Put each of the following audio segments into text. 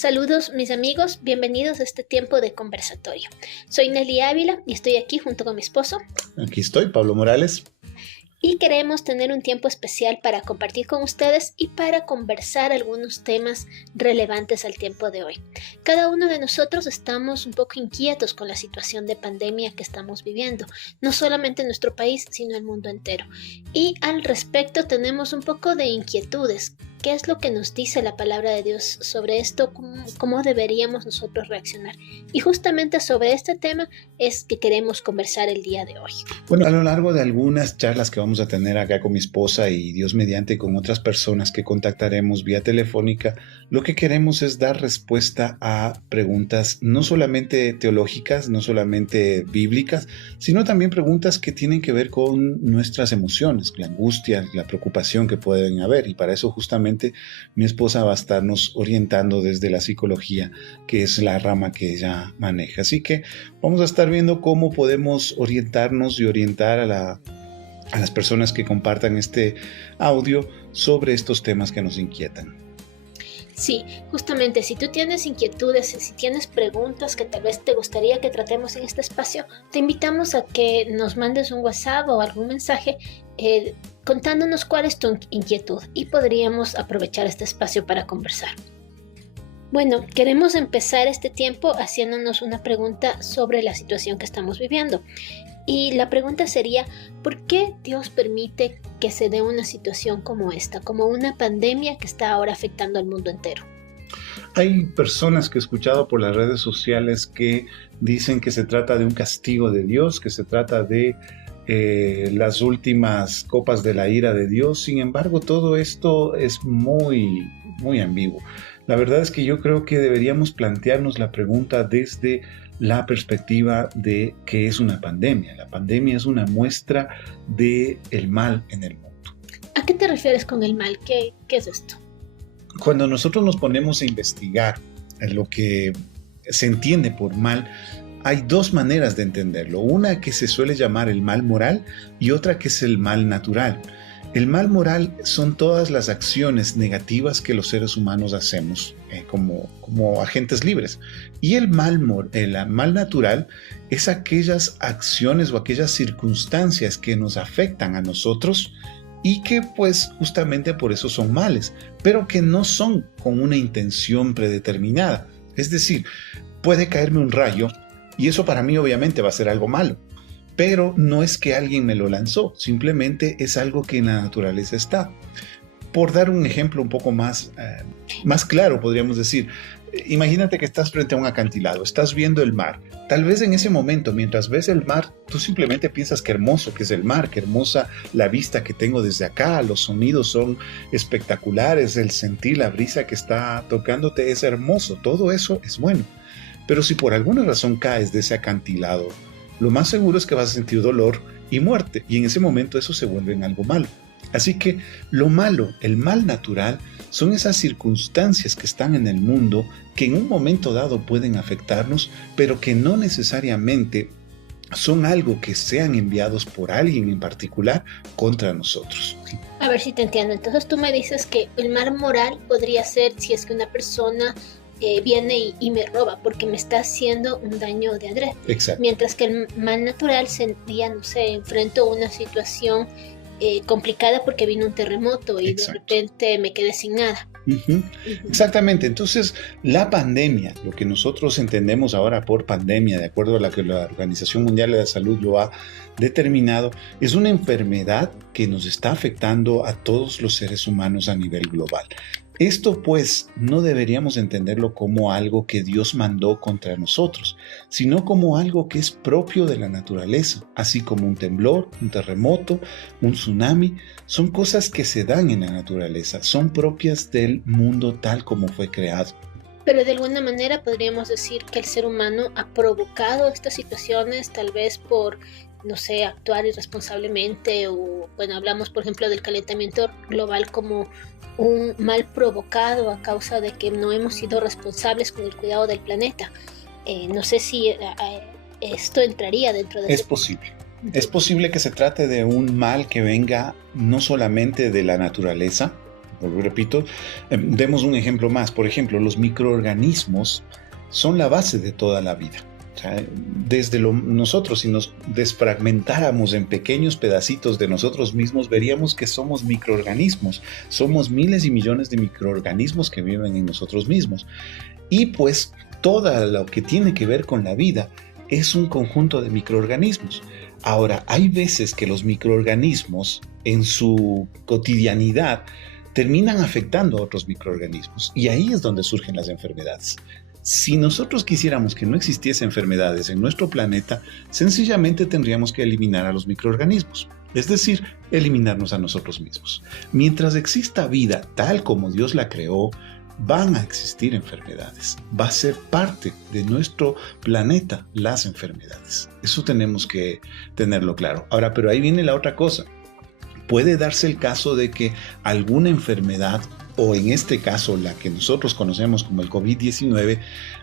Saludos mis amigos, bienvenidos a este tiempo de conversatorio. Soy Nelly Ávila y estoy aquí junto con mi esposo. Aquí estoy, Pablo Morales. Y queremos tener un tiempo especial para compartir con ustedes y para conversar algunos temas relevantes al tiempo de hoy. Cada uno de nosotros estamos un poco inquietos con la situación de pandemia que estamos viviendo, no solamente en nuestro país, sino en el mundo entero. Y al respecto tenemos un poco de inquietudes. ¿Qué es lo que nos dice la palabra de Dios sobre esto? ¿Cómo deberíamos nosotros reaccionar? Y justamente sobre este tema es que queremos conversar el día de hoy. Bueno, a lo largo de algunas charlas que vamos a tener acá con mi esposa y Dios mediante con otras personas que contactaremos vía telefónica, lo que queremos es dar respuesta a preguntas no solamente teológicas, no solamente bíblicas, sino también preguntas que tienen que ver con nuestras emociones, la angustia, la preocupación que pueden haber. Y para eso justamente mi esposa va a estarnos orientando desde la psicología, que es la rama que ella maneja. Así que vamos a estar viendo cómo podemos orientarnos y orientar a las personas que compartan este audio sobre estos temas que nos inquietan. Sí, justamente si tú tienes inquietudes, si tienes preguntas que tal vez te gustaría que tratemos en este espacio, te invitamos a que nos mandes un WhatsApp o algún mensaje contándonos cuál es tu inquietud y podríamos aprovechar este espacio para conversar. Bueno, queremos empezar este tiempo haciéndonos una pregunta sobre la situación que estamos viviendo. Y la pregunta sería, ¿por qué Dios permite que se dé una situación como esta, como una pandemia que está ahora afectando al mundo entero? Hay personas que he escuchado por las redes sociales que dicen que se trata de un castigo de Dios, que se trata de las últimas copas de la ira de Dios. Sin embargo, todo esto es muy, muy ambiguo. La verdad es que yo creo que deberíamos plantearnos la pregunta desde la perspectiva de qué es una pandemia. La pandemia es una muestra del mal en el mundo. ¿A qué te refieres con el mal? ¿Qué es esto? Cuando nosotros nos ponemos a investigar en lo que se entiende por mal, hay dos maneras de entenderlo. Una que se suele llamar el mal moral y otra que es el mal natural. El mal moral son todas las acciones negativas que los seres humanos hacemos como agentes libres. Y el mal natural es aquellas acciones o aquellas circunstancias que nos afectan a nosotros y que pues justamente por eso son males, pero que no son con una intención predeterminada. Es decir, puede caerme un rayo y eso para mí obviamente va a ser algo malo. Pero no es que alguien me lo lanzó, simplemente es algo que en la naturaleza está. Por dar un ejemplo un poco más claro, podríamos decir, imagínate que estás frente a un acantilado, estás viendo el mar. Tal vez en ese momento, mientras ves el mar, tú simplemente piensas que hermoso que es el mar, que hermosa la vista que tengo desde acá, los sonidos son espectaculares, el sentir la brisa que está tocándote es hermoso, todo eso es bueno. Pero si por alguna razón caes de ese acantilado, lo más seguro es que vas a sentir dolor y muerte, y en ese momento eso se vuelve en algo malo. Así que lo malo, el mal natural, son esas circunstancias que están en el mundo que en un momento dado pueden afectarnos, pero que no necesariamente son algo que sean enviados por alguien en particular contra nosotros. A ver si te entiendo. Entonces tú me dices que el mal moral podría ser si es que una persona viene y me roba porque me está haciendo un daño de adrede. Exacto. Mientras que el mal natural sería, no sé, enfrento a una situación complicada porque vino un terremoto y Exacto. De repente me quedé sin nada. Exactamente. Entonces, la pandemia, lo que nosotros entendemos ahora por pandemia, de acuerdo a la que la Organización Mundial de la Salud lo ha determinado, es una enfermedad que nos está afectando a todos los seres humanos a nivel global. Esto pues no deberíamos entenderlo como algo que Dios mandó contra nosotros, sino como algo que es propio de la naturaleza, así como un temblor, un terremoto, un tsunami, son cosas que se dan en la naturaleza, son propias del mundo tal como fue creado. Pero de alguna manera podríamos decir que el ser humano ha provocado estas situaciones, tal vez por, no sé, actuar irresponsablemente o, bueno, hablamos por ejemplo del calentamiento global como un mal provocado a causa de que no hemos sido responsables con el cuidado del planeta. No sé si esto entraría dentro de... Es posible. Es posible que se trate de un mal que venga no solamente de la naturaleza, repito, demos un ejemplo más. Por ejemplo, los microorganismos son la base de toda la vida. O sea, nosotros, si nos desfragmentáramos en pequeños pedacitos de nosotros mismos, veríamos que somos microorganismos. Somos miles y millones de microorganismos que viven en nosotros mismos. Y pues todo lo que tiene que ver con la vida es un conjunto de microorganismos. Ahora, hay veces que los microorganismos en su cotidianidad terminan afectando a otros microorganismos, y ahí es donde surgen las enfermedades. Si nosotros quisiéramos que no existiesen enfermedades en nuestro planeta, sencillamente tendríamos que eliminar a los microorganismos, es decir, eliminarnos a nosotros mismos. Mientras exista vida tal como Dios la creó, van a existir enfermedades. Va a ser parte de nuestro planeta las enfermedades. Eso tenemos que tenerlo claro. Ahora, pero ahí viene la otra cosa. Puede darse el caso de que alguna enfermedad, o en este caso la que nosotros conocemos como el COVID-19,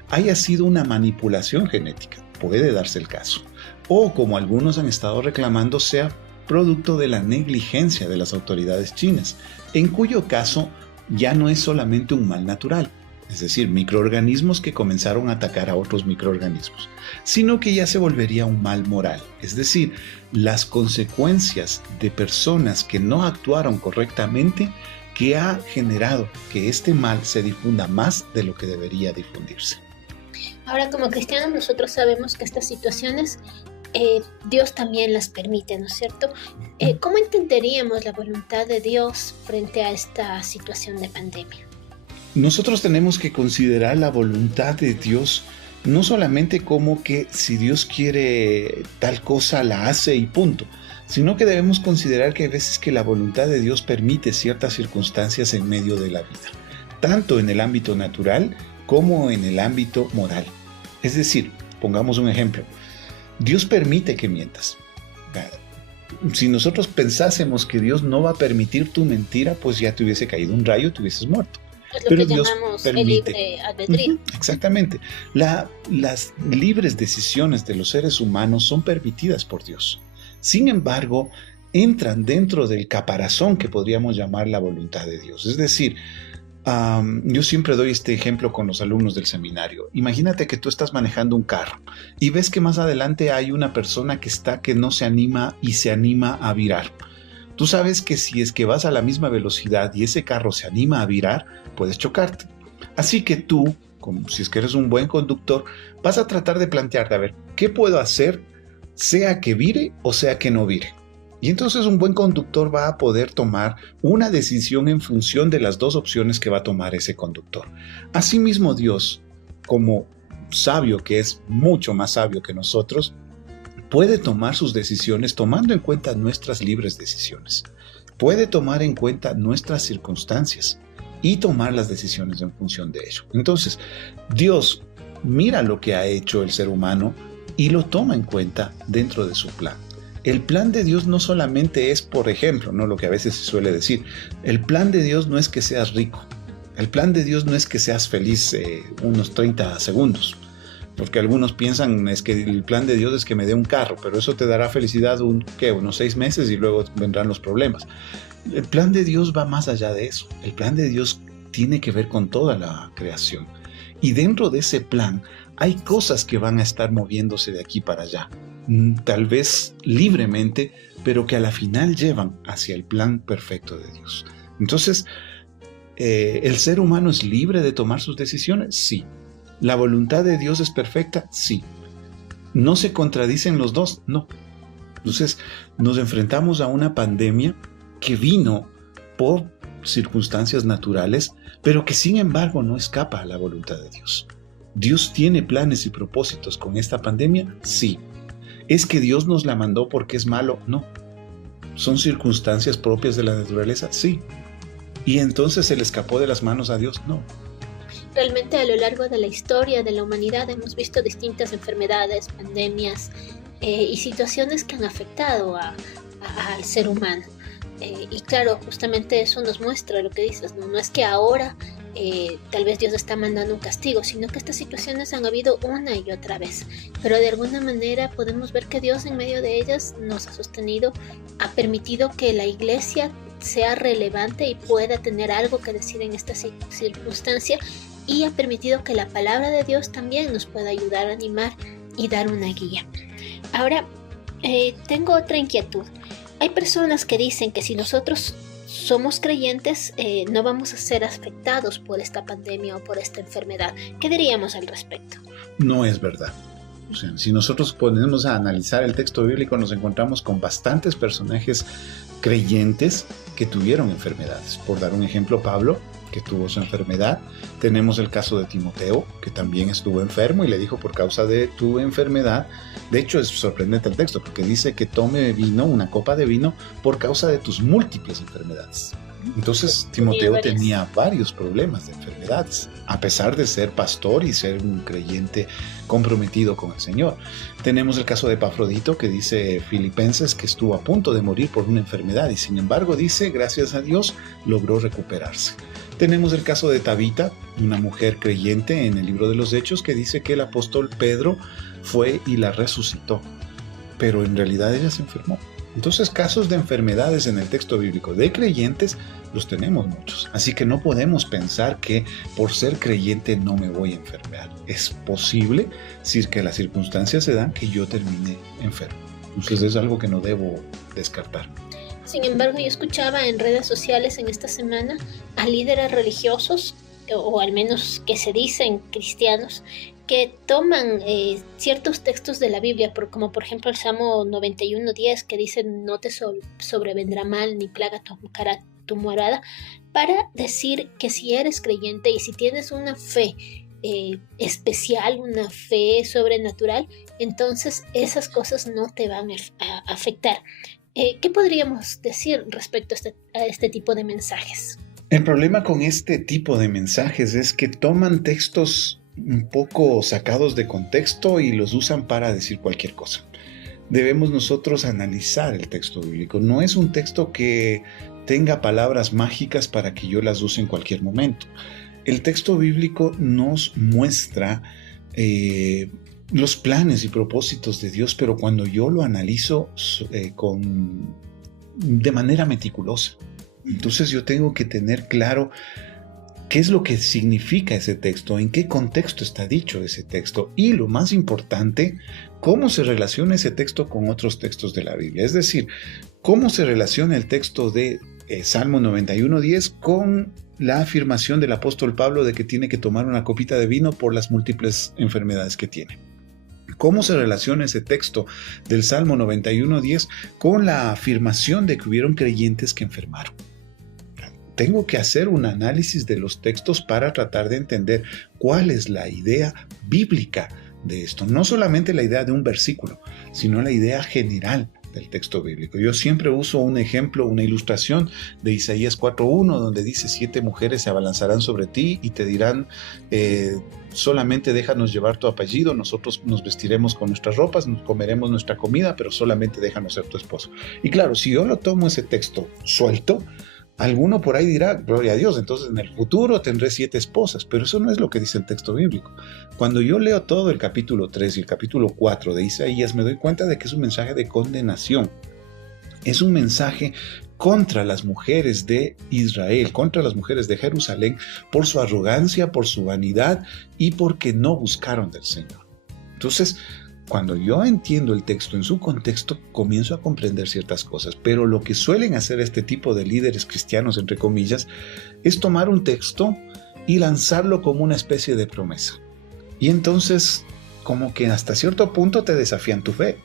haya sido una manipulación genética. Puede darse el caso. O, como algunos han estado reclamando, sea producto de la negligencia de las autoridades chinas, en cuyo caso ya no es solamente un mal natural, es decir, microorganismos que comenzaron a atacar a otros microorganismos, sino que ya se volvería un mal moral, es decir, las consecuencias de personas que no actuaron correctamente, que ha generado que este mal se difunda más de lo que debería difundirse. Ahora, como cristianos, nosotros sabemos que estas situaciones Dios también las permite, ¿no es cierto? ¿Cómo entenderíamos la voluntad de Dios frente a esta situación de pandemia? Nosotros tenemos que considerar la voluntad de Dios no solamente como que si Dios quiere tal cosa la hace y punto, sino que debemos considerar que hay veces que la voluntad de Dios permite ciertas circunstancias en medio de la vida, tanto en el ámbito natural como en el ámbito moral. Es decir, pongamos un ejemplo. Dios permite que mientas. Si nosotros pensásemos que Dios no va a permitir tu mentira, pues ya te hubiese caído un rayo, te hubieses muerto. Es lo que Dios llamamos permite. El libre albedrío. Exactamente. Las libres decisiones de los seres humanos son permitidas por Dios. Sin embargo, entran dentro del caparazón que podríamos llamar la voluntad de Dios. Es decir, yo siempre doy este ejemplo con los alumnos del seminario. Imagínate que tú estás manejando un carro y ves que más adelante hay una persona que no se anima y se anima a virar. Tú sabes que si es que vas a la misma velocidad y ese carro se anima a virar, puedes chocarte. Así que tú, como si es que eres un buen conductor, vas a tratar de plantearte, a ver, ¿qué puedo hacer sea que vire o sea que no vire? Y entonces un buen conductor va a poder tomar una decisión en función de las dos opciones que va a tomar ese conductor. Asimismo, Dios, como sabio que es mucho más sabio que nosotros, puede tomar sus decisiones tomando en cuenta nuestras libres decisiones. Puede tomar en cuenta nuestras circunstancias y tomar las decisiones en función de ello. Entonces, Dios mira lo que ha hecho el ser humano y lo toma en cuenta dentro de su plan. El plan de Dios no solamente es, por ejemplo, ¿no? Lo que a veces se suele decir, el plan de Dios no es que seas rico, el plan de Dios no es que seas feliz unos 30 segundos, porque algunos piensan es que el plan de Dios es que me dé un carro, pero eso te dará felicidad unos 6 meses y luego vendrán los problemas. El plan de Dios va más allá de eso, el plan de Dios tiene que ver con toda la creación, y dentro de ese plan hay cosas que van a estar moviéndose de aquí para allá, tal vez libremente, pero que a la final llevan hacia el plan perfecto de Dios. Entonces, ¿el ser humano es libre de tomar sus decisiones? Sí. ¿La voluntad de Dios es perfecta? Sí. ¿No se contradicen los dos? No. Entonces, nos enfrentamos a una pandemia que vino por circunstancias naturales, pero que sin embargo no escapa a la voluntad de Dios. ¿Dios tiene planes y propósitos con esta pandemia? Sí. ¿Es que Dios nos la mandó porque es malo? No. ¿Son circunstancias propias de la naturaleza? Sí. ¿Y entonces se le escapó de las manos a Dios? No. Realmente a lo largo de la historia de la humanidad hemos visto distintas enfermedades, pandemias y situaciones que han afectado al ser humano. Y claro, justamente eso nos muestra lo que dices, ¿no? No es que ahora tal vez Dios está mandando un castigo, sino que estas situaciones han habido una y otra vez, pero de alguna manera podemos ver que Dios en medio de ellas nos ha sostenido, ha permitido que la iglesia sea relevante y pueda tener algo que decir en esta circunstancia, y ha permitido que la palabra de Dios también nos pueda ayudar a animar y dar una guía. Ahora, tengo otra inquietud. Hay personas que dicen que si nosotros somos creyentes, no vamos a ser afectados por esta pandemia o por esta enfermedad. ¿Qué diríamos al respecto? No es verdad. O sea, si nosotros ponemos a analizar el texto bíblico, nos encontramos con bastantes personajes creyentes que tuvieron enfermedades. Por dar un ejemplo, Pablo, que tuvo su enfermedad. Tenemos el caso de Timoteo, que también estuvo enfermo y le dijo: por causa de tu enfermedad. De hecho, es sorprendente el texto porque dice que tome vino, una copa de vino, por causa de tus múltiples enfermedades. Entonces, Timoteo tenía varios problemas de enfermedades, a pesar de ser pastor y ser un creyente comprometido con el Señor. Tenemos el caso de Epafrodito, que dice Filipenses que estuvo a punto de morir por una enfermedad y sin embargo, dice, gracias a Dios, logró recuperarse. Tenemos el caso de Tabita, una mujer creyente en el libro de los Hechos, que dice que el apóstol Pedro fue y la resucitó, pero en realidad ella se enfermó. Entonces, casos de enfermedades en el texto bíblico de creyentes los tenemos muchos. Así que no podemos pensar que por ser creyente no me voy a enfermar. Es posible, si es que las circunstancias se dan, que yo termine enfermo. Entonces es algo que no debo descartar. Sin embargo, yo escuchaba en redes sociales en esta semana a líderes religiosos, o al menos que se dicen cristianos, que toman ciertos textos de la Biblia, como por ejemplo el Salmo 91:10, que dice: no te sobrevendrá mal ni plaga tocará tu morada, para decir que si eres creyente y si tienes una fe especial, una fe sobrenatural, entonces esas cosas no te van a afectar. ¿Qué podríamos decir respecto a este tipo de mensajes? El problema con este tipo de mensajes es que toman textos un poco sacados de contexto y los usan para decir cualquier cosa. Debemos nosotros analizar el texto bíblico. No es un texto que tenga palabras mágicas para que yo las use en cualquier momento. El texto bíblico nos muestra los planes y propósitos de Dios, pero cuando yo lo analizo de manera meticulosa. Entonces yo tengo que tener claro qué es lo que significa ese texto, en qué contexto está dicho ese texto y, lo más importante, cómo se relaciona ese texto con otros textos de la Biblia. Es decir, cómo se relaciona el texto de Salmo 91:10 con la afirmación del apóstol Pablo de que tiene que tomar una copita de vino por las múltiples enfermedades que tiene. ¿Cómo se relaciona ese texto del Salmo 91:10 con la afirmación de que hubieron creyentes que enfermaron? Tengo que hacer un análisis de los textos para tratar de entender cuál es la idea bíblica de esto. No solamente la idea de un versículo, sino la idea general del texto bíblico. Yo siempre uso un ejemplo, una ilustración de Isaías 4:1, donde dice: 7 mujeres se abalanzarán sobre ti y te dirán, solamente déjanos llevar tu apellido, nosotros nos vestiremos con nuestras ropas, nos comeremos nuestra comida, pero solamente déjanos ser tu esposo. Y claro, si yo lo tomo ese texto suelto, alguno por ahí dirá: gloria a Dios, entonces en el futuro tendré 7 esposas, pero eso no es lo que dice el texto bíblico. Cuando yo leo todo el capítulo 3 y el capítulo 4 de Isaías, me doy cuenta de que es un mensaje de condenación. Es un mensaje contra las mujeres de Israel, contra las mujeres de Jerusalén, por su arrogancia, por su vanidad y porque no buscaron del Señor. Entonces, cuando yo entiendo el texto en su contexto, comienzo a comprender ciertas cosas, pero lo que suelen hacer este tipo de líderes cristianos, entre comillas, es tomar un texto y lanzarlo como una especie de promesa. Y entonces, como que hasta cierto punto te desafían tu fe.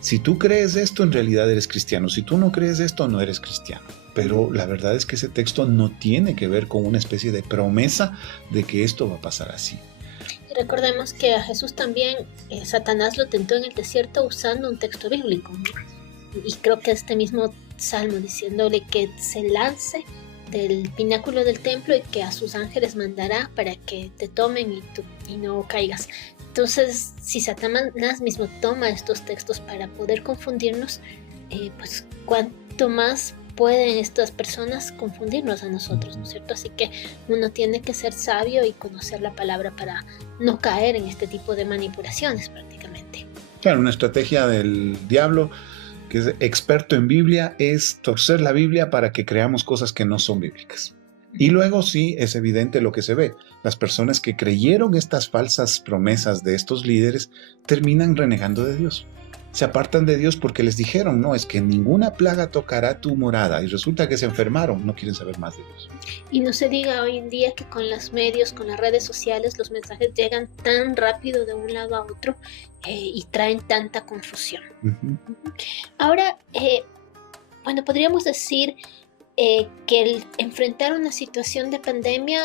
Si tú crees esto, en realidad eres cristiano. Si tú no crees esto, no eres cristiano. Pero la verdad es que ese texto no tiene que ver con una especie de promesa de que esto va a pasar así. Recordemos que a Jesús también Satanás lo tentó en el desierto usando un texto bíblico, ¿no? Y creo que este mismo salmo diciéndole que se lance del pináculo del templo y que a sus ángeles mandará para que te tomen y no caigas. Entonces, si Satanás mismo toma estos textos para poder confundirnos, pues cuánto más pueden estas personas confundirnos a nosotros, ¿no es cierto? Así que uno tiene que ser sabio y conocer la palabra para no caer en este tipo de manipulaciones prácticamente. Claro, una estrategia del diablo que es experto en Biblia, es torcer la Biblia para que creamos cosas que no son bíblicas. Y luego sí es evidente lo que se ve. Las personas que creyeron estas falsas promesas de estos líderes terminan renegando de Dios. Se apartan de Dios porque les dijeron, no, es que ninguna plaga tocará tu morada. Y resulta que se enfermaron, no quieren saber más de Dios. Y no se diga hoy en día que con los medios, con las redes sociales, los mensajes llegan tan rápido de un lado a otro y traen tanta confusión. Uh-huh. Ahora, bueno, podríamos decir que el enfrentar una situación de pandemia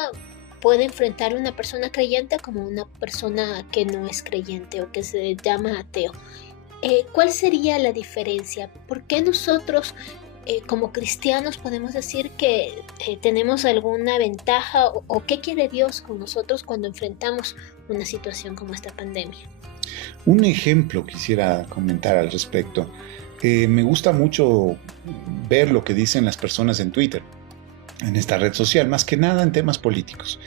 puede enfrentar una persona creyente como una persona que no es creyente o que se llama ateo. ¿Cuál sería la diferencia? ¿Por qué nosotros como cristianos podemos decir que tenemos alguna ventaja o qué quiere Dios con nosotros cuando enfrentamos una situación como esta pandemia? Un ejemplo quisiera comentar al respecto. Me gusta mucho ver lo que dicen las personas en Twitter, en esta red social, más que nada en temas políticos.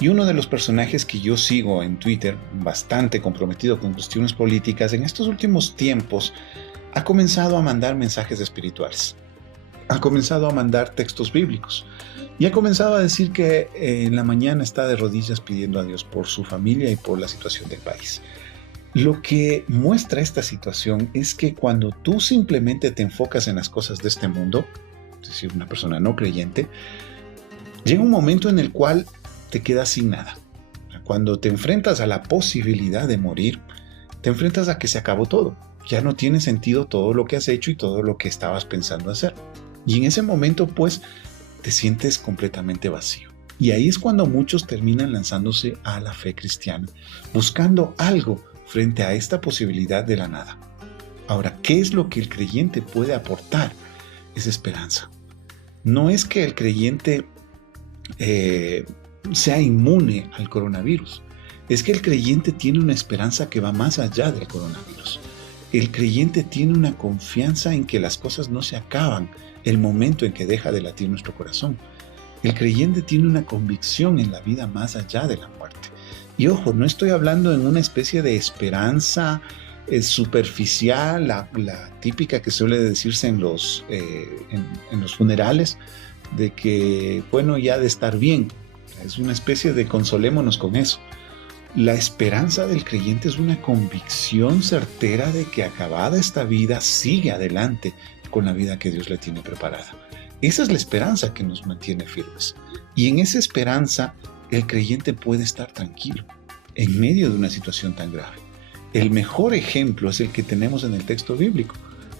Y uno de los personajes que yo sigo en Twitter, bastante comprometido con cuestiones políticas, en estos últimos tiempos ha comenzado a mandar mensajes espirituales. Ha comenzado a mandar textos bíblicos. Y ha comenzado a decir que en la mañana está de rodillas pidiendo a Dios por su familia y por la situación del país. Lo que muestra esta situación es que cuando tú simplemente te enfocas en las cosas de este mundo, es decir, una persona no creyente, llega un momento en el cual te quedas sin nada. Cuando te enfrentas a la posibilidad de morir, te enfrentas a que se acabó todo. Ya no tiene sentido todo lo que has hecho y todo lo que estabas pensando hacer. Y en ese momento, pues, te sientes completamente vacío. Y ahí es cuando muchos terminan lanzándose a la fe cristiana, buscando algo frente a esta posibilidad de la nada. Ahora, ¿qué es lo que el creyente puede aportar? Es esperanza. No es que el creyente sea inmune al coronavirus. Es que el creyente tiene una esperanza que va más allá del coronavirus. El creyente tiene una confianza en que las cosas no se acaban el momento en que deja de latir nuestro corazón. El creyente tiene una convicción en la vida más allá de la muerte. Y ojo, no estoy hablando en una especie de esperanza superficial, la típica que suele decirse en los funerales, de que, bueno, ya de estar bien. Es una especie de consolémonos con eso. La esperanza del creyente es una convicción certera de que acabada esta vida sigue adelante con la vida que Dios le tiene preparada. Esa es la esperanza que nos mantiene firmes. Y en esa esperanza el creyente puede estar tranquilo en medio de una situación tan grave. El mejor ejemplo es el que tenemos en el texto bíblico,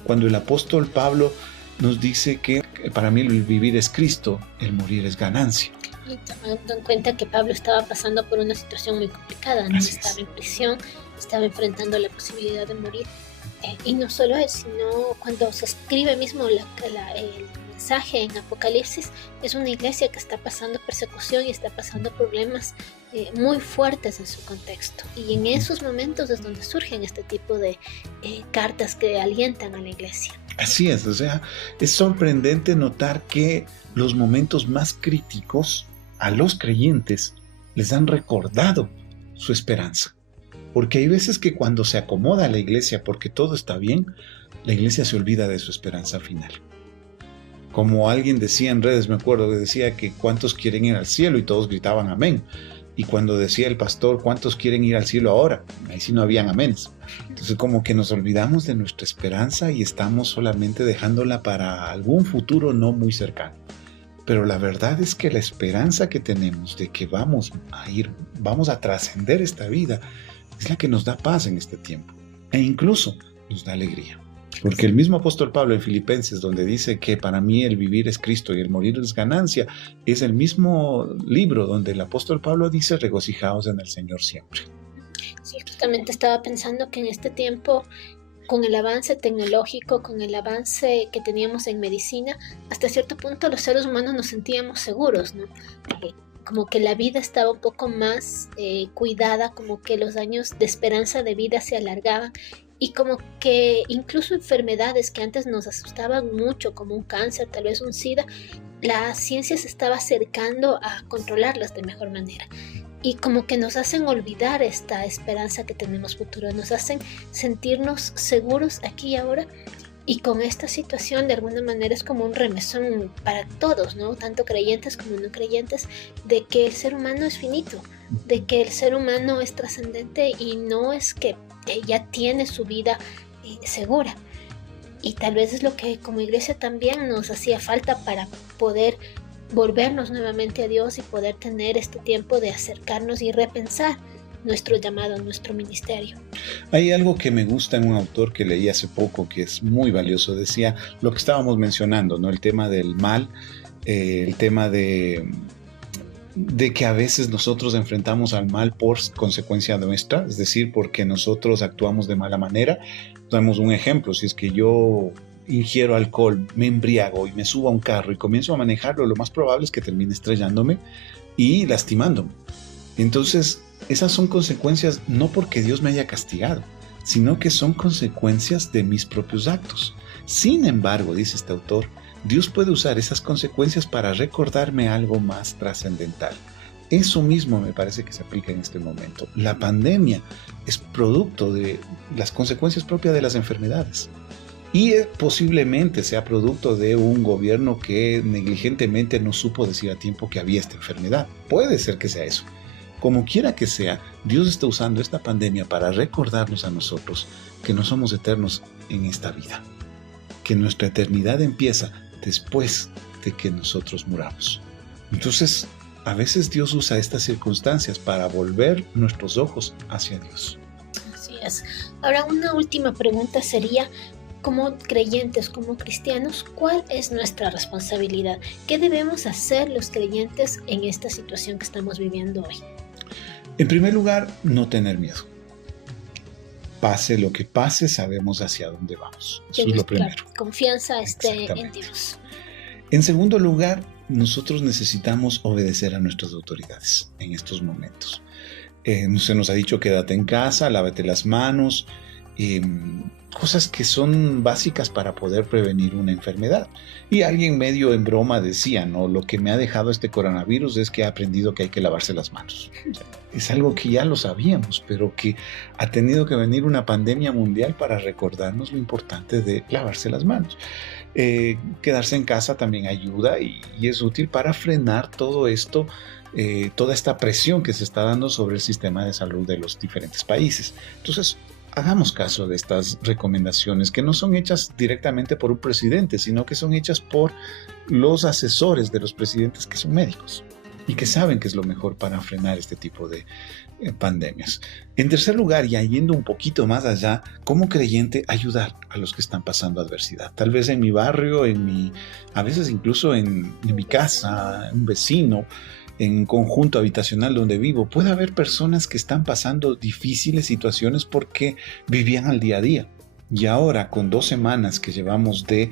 cuando el apóstol Pablo nos dice que para mí el vivir es Cristo, el morir es ganancia. Y tomando en cuenta que Pablo estaba pasando por una situación muy complicada, ¿no? Estaba en prisión, estaba enfrentando la posibilidad de morir. Y no solo eso, sino cuando se escribe mismo el mensaje en Apocalipsis, es una iglesia que está pasando persecución y está pasando problemas muy fuertes en su contexto. Y en esos momentos es donde surgen este tipo de cartas que alientan a la iglesia. Así es, o sea, es sorprendente notar que los momentos más críticos a los creyentes les han recordado su esperanza. Porque hay veces que cuando se acomoda la iglesia porque todo está bien, la iglesia se olvida de su esperanza final. Como alguien decía en redes, me acuerdo que decía que cuántos quieren ir al cielo y todos gritaban amén. Y cuando decía el pastor, ¿cuántos quieren ir al cielo ahora? Ahí sí no habían aménes. Entonces como que nos olvidamos de nuestra esperanza y estamos solamente dejándola para algún futuro no muy cercano. Pero la verdad es que la esperanza que tenemos de que vamos a trascender esta vida, es la que nos da paz en este tiempo. E incluso nos da alegría. Porque el mismo apóstol Pablo en Filipenses, donde dice que para mí el vivir es Cristo y el morir es ganancia, es el mismo libro donde el apóstol Pablo dice regocijaos en el Señor siempre. Sí, justamente estaba pensando que en este tiempo, con el avance tecnológico, con el avance que teníamos en medicina, hasta cierto punto los seres humanos nos sentíamos seguros, ¿no? Como que la vida estaba un poco más cuidada, como que los años de esperanza de vida se alargaban. Y como que incluso enfermedades que antes nos asustaban mucho, como un cáncer, tal vez un SIDA, la ciencia se estaba acercando a controlarlas de mejor manera. Y como que nos hacen olvidar esta esperanza que tenemos futuro, nos hacen sentirnos seguros aquí y ahora. Y con esta situación, de alguna manera, es como un remesón para todos, ¿no? Tanto creyentes como no creyentes, de que el ser humano es finito, de que el ser humano es trascendente y no es que ya tiene su vida segura. Y tal vez es lo que como iglesia también nos hacía falta para poder volvernos nuevamente a Dios y poder tener este tiempo de acercarnos y repensar nuestro llamado, nuestro ministerio. Hay algo que me gusta en un autor que leí hace poco que es muy valioso. Decía lo que estábamos mencionando, ¿no? El tema del mal, el tema de que a veces nosotros enfrentamos al mal por consecuencia nuestra, es decir, porque nosotros actuamos de mala manera. Damos un ejemplo: si es que yo ingiero alcohol, me embriago y me subo a un carro y comienzo a manejarlo, lo más probable es que termine estrellándome y lastimándome. Entonces, esas son consecuencias no porque Dios me haya castigado, sino que son consecuencias de mis propios actos. Sin embargo, dice este autor, Dios puede usar esas consecuencias para recordarme algo más trascendental. Eso mismo me parece que se aplica en este momento. La pandemia es producto de las consecuencias propias de las enfermedades. Y posiblemente sea producto de un gobierno que negligentemente no supo decir a tiempo que había esta enfermedad. Puede ser que sea eso. Como quiera que sea, Dios está usando esta pandemia para recordarnos a nosotros que no somos eternos en esta vida, que nuestra eternidad empieza después de que nosotros muramos. Entonces, a veces Dios usa estas circunstancias para volver nuestros ojos hacia Dios. Así es. Ahora, una última pregunta sería, como creyentes, como cristianos, ¿cuál es nuestra responsabilidad? ¿Qué debemos hacer los creyentes en esta situación que estamos viviendo hoy? En primer lugar, no tener miedo. Pase lo que pase, sabemos hacia dónde vamos. Eso es lo primero. Confianza en Dios. En segundo lugar, nosotros necesitamos obedecer a nuestras autoridades en estos momentos. Se nos ha dicho quédate en casa, lávate las manos, cosas que son básicas para poder prevenir una enfermedad. Y alguien medio en broma decía, ¿no? Lo que me ha dejado este coronavirus es que he aprendido que hay que lavarse las manos. Es algo que ya lo sabíamos, pero que ha tenido que venir una pandemia mundial para recordarnos lo importante de lavarse las manos. Quedarse en casa también ayuda y es útil para frenar todo esto, toda esta presión que se está dando sobre el sistema de salud de los diferentes países. Entonces, hagamos caso de estas recomendaciones que no son hechas directamente por un presidente, sino que son hechas por los asesores de los presidentes que son médicos y que saben que es lo mejor para frenar este tipo de pandemias. En tercer lugar, y yendo un poquito más allá, como creyente, ayudar a los que están pasando adversidad. Tal vez en mi barrio, a veces incluso en mi casa, un vecino, en un conjunto habitacional donde vivo, puede haber personas que están pasando difíciles situaciones porque vivían al día a día. Y ahora, con 2 semanas que llevamos de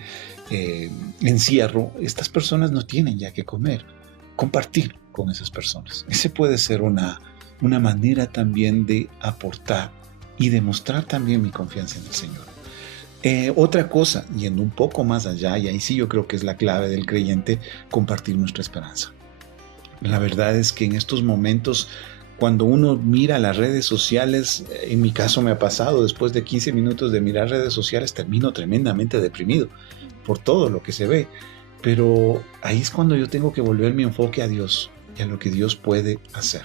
encierro, estas personas no tienen ya que comer. Compartir con esas personas. Ese puede ser una manera también de aportar y demostrar también mi confianza en el Señor. Otra cosa, yendo un poco más allá, y ahí sí yo creo que es la clave del creyente, compartir nuestra esperanza. La verdad es que en estos momentos, cuando uno mira las redes sociales, en mi caso me ha pasado, después de 15 minutos de mirar redes sociales, termino tremendamente deprimido por todo lo que se ve. Pero ahí es cuando yo tengo que volver mi enfoque a Dios y a lo que Dios puede hacer.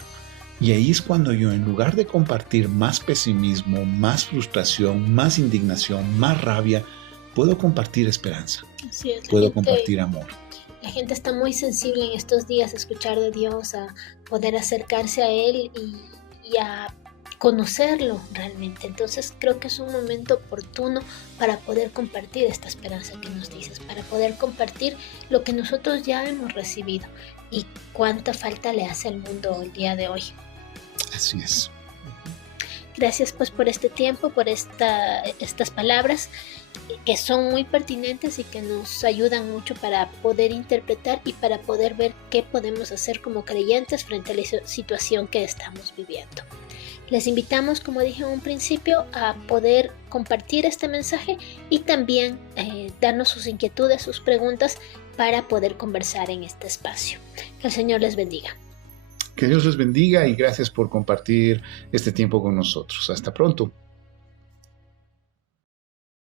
Y ahí es cuando yo, en lugar de compartir más pesimismo, más frustración, más indignación, más rabia, puedo compartir esperanza. Así es, puedo compartir amor. La gente está muy sensible en estos días a escuchar de Dios, a poder acercarse a Él y a conocerlo realmente. Entonces creo que es un momento oportuno para poder compartir esta esperanza que nos dices, para poder compartir lo que nosotros ya hemos recibido y cuánta falta le hace al mundo el día de hoy. Así es. Gracias pues por este tiempo, por estas palabras que son muy pertinentes y que nos ayudan mucho para poder interpretar y para poder ver qué podemos hacer como creyentes frente a la situación que estamos viviendo. Les invitamos, como dije en un principio, a poder compartir este mensaje y también darnos sus inquietudes, sus preguntas para poder conversar en este espacio. Que el Señor les bendiga. Que Dios les bendiga y gracias por compartir este tiempo con nosotros. Hasta pronto.